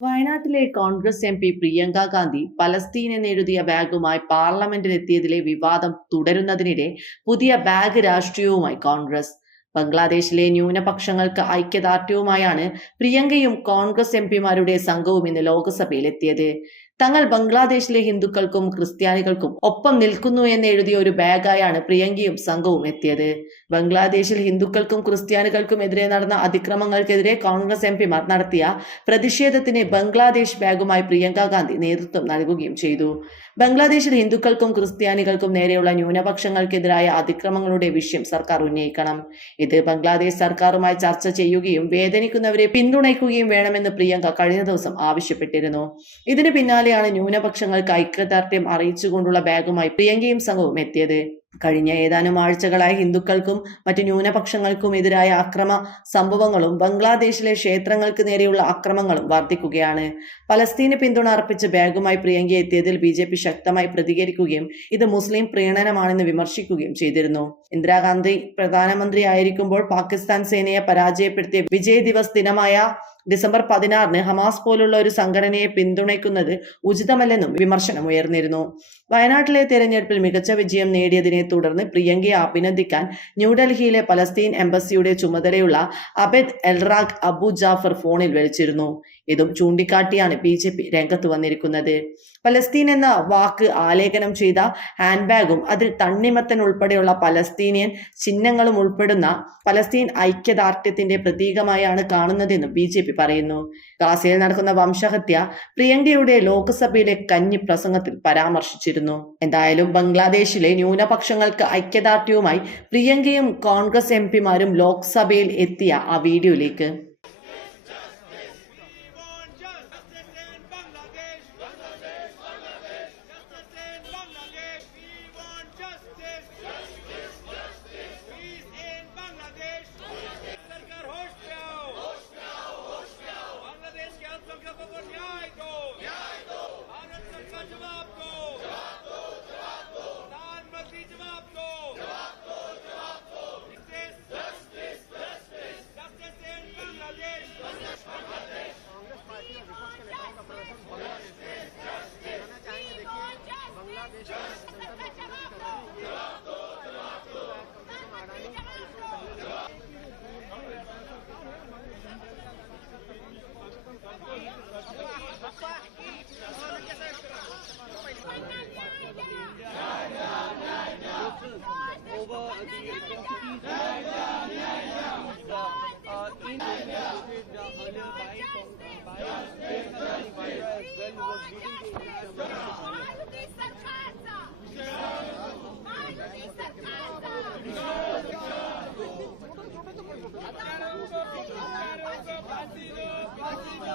വയനാട്ടിലെ Congress M P Priyanka Gandhi Palestine എന്നെഴുതിയ ബാഗുമായി പാർലമെന്റിലെത്തിയതിലെ വിവാദം തുടരുന്നതിനിടെ പുതിയ ബാഗ് രാഷ്ട്രീയവുമായി കോൺഗ്രസ്. ബംഗ്ലാദേശിലെ ന്യൂനപക്ഷങ്ങൾക്ക് ഐക്യദാർഢ്യവുമായാണ് പ്രിയങ്കയും കോൺഗ്രസ് എം പിമാരുടെ സംഘവും ഇന്ന് ലോക്സഭയിലെത്തിയത്. തങ്ങൾ ബംഗ്ലാദേശിലെ ഹിന്ദുക്കൾക്കും ക്രിസ്ത്യാനികൾക്കും ഒപ്പം നിൽക്കുന്നു എന്ന് എഴുതിയ ഒരു ബാഗായാണ് പ്രിയങ്കയും സംഘവും എത്തിയത്. ബംഗ്ലാദേശിൽ ഹിന്ദുക്കൾക്കും ക്രിസ്ത്യാനികൾക്കും എതിരെ നടന്ന അതിക്രമങ്ങൾക്കെതിരെ കോൺഗ്രസ് എം പിമാർ നടത്തിയ പ്രതിഷേധത്തിന് ബംഗ്ലാദേശ് ബാഗുമായി പ്രിയങ്ക ഗാന്ധി നേതൃത്വം നൽകുകയും ചെയ്തു. ബംഗ്ലാദേശിൽ ഹിന്ദുക്കൾക്കും ക്രിസ്ത്യാനികൾക്കും നേരെയുള്ള ന്യൂനപക്ഷങ്ങൾക്കെതിരായ അതിക്രമങ്ങളുടെ വിഷയം സർക്കാർ ഉന്നയിക്കണം. ഇത് ബംഗ്ലാദേശ് സർക്കാരുമായി ചർച്ച ചെയ്യുകയും വേദനിക്കുന്നവരെ പിന്തുണയ്ക്കുകയും വേണമെന്ന് പ്രിയങ്ക കഴിഞ്ഞ ദിവസം ആവശ്യപ്പെട്ടിരുന്നു. ഇതിന് പിന്നാലെയാണ് ന്യൂനപക്ഷങ്ങൾക്ക് ഐക്യദാർഢ്യം അറിയിച്ചുകൊണ്ടുള്ള ബാഗുമായി പ്രിയങ്കയും സംഘവും എത്തിയത്? കഴിഞ്ഞ ഏതാനും ആഴ്ചകളായി ഹിന്ദുക്കൾക്കും മറ്റു ന്യൂനപക്ഷങ്ങൾക്കും എതിരായ അക്രമ സംഭവങ്ങളും ബംഗ്ലാദേശിലെ ക്ഷേത്രങ്ങൾക്ക് നേരെയുള്ള അക്രമങ്ങളും വർദ്ധിക്കുകയാണ്. പലസ്തീന് പിന്തുണ അർപ്പിച്ച് ബാഗുമായി പ്രിയങ്ക എത്തിയതിൽ ബി ജെ പി ശക്തമായി പ്രതികരിക്കുകയും ഇത് മുസ്ലിം പ്രീണനമാണെന്ന് വിമർശിക്കുകയും ചെയ്തിരുന്നു. ഇന്ദിരാഗാന്ധി പ്രധാനമന്ത്രി ആയിരിക്കുമ്പോൾ പാകിസ്ഥാൻ സേനയെ പരാജയപ്പെടുത്തിയ വിജയ് ദിവസ് ദിനമായ ഡിസംബർ പതിനാറിന് ഹമാസ് പോലുള്ള ഒരു സംഘടനയെ പിന്തുണയ്ക്കുന്നത് ഉചിതമല്ലെന്നും വിമർശനം ഉയർന്നിരുന്നു. വയനാട്ടിലെ തെരഞ്ഞെടുപ്പിൽ മികച്ച വിജയം നേടിയതിനെ തുടർന്ന് പ്രിയങ്കയെ അഭിനന്ദിക്കാൻ ന്യൂഡൽഹിയിലെ പലസ്തീൻ എംബസിയുടെ ചുമതലയുള്ള അബെദ് എൽറാഖ് അബു ജാഫർ ഫോണിൽ വിളിച്ചിരുന്നു. ഇതും ചൂണ്ടിക്കാട്ടിയാണ് ബി ജെ പി രംഗത്ത് വന്നിരിക്കുന്നത്. പലസ്തീൻ എന്ന വാക്ക് ആലേഖനം ചെയ്ത ഹാൻഡ് ബാഗും അതിൽ തണ്ണിമത്തൻ ഉൾപ്പെടെയുള്ള പലസ്തീനിയൻ ചിഹ്നങ്ങളും ഉൾപ്പെടുന്ന പലസ്തീൻ ഐക്യദാർഢ്യത്തിന്റെ പ്രതീകമായാണ് കാണുന്നതെന്നും ബി ജെ പി പറയുന്നു. ഗാസയിൽ നടക്കുന്ന വംശഹത്യ പ്രിയങ്കയുടെ ലോക്സഭയിലെ കഞ്ഞി പ്രസംഗത്തിൽ പരാമർശിച്ചിരുന്നു. എന്തായാലും ബംഗ്ലാദേശിലെ ന്യൂനപക്ഷങ്ങൾക്ക് ഐക്യദാർഢ്യവുമായി പ്രിയങ്കയും കോൺഗ്രസ് എം പിമാരും ലോക്സഭയിൽ എത്തിയ ആ വീഡിയോയിലേക്ക്. Brasil!